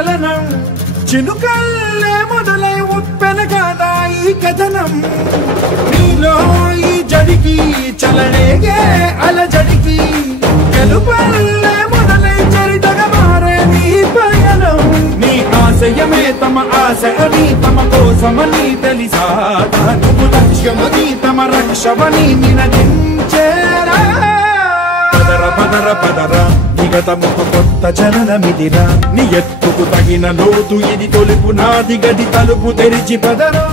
చలనం చినుకల్లే మొదలై ఉప్పెనగాదా ఈ కథనం నీలో ఈ జడికి చలనేగే అలజడికి గెలుపల్లే మొదలై చరితగా మారే నీ పయనం నీ ఆశయమే తమ ఆశ అని తమ కోసమని తెలిసా నువ్వు లక్ష్యమని తమ రక్షమని నినదించేరా పదర పదర పదర విగతముకు కొత్త జననమిదిరా నీ ఎత్తుకు తగిన లోతు ఇది తొలుపు నాది గది తలుపు తెరిచి పదరా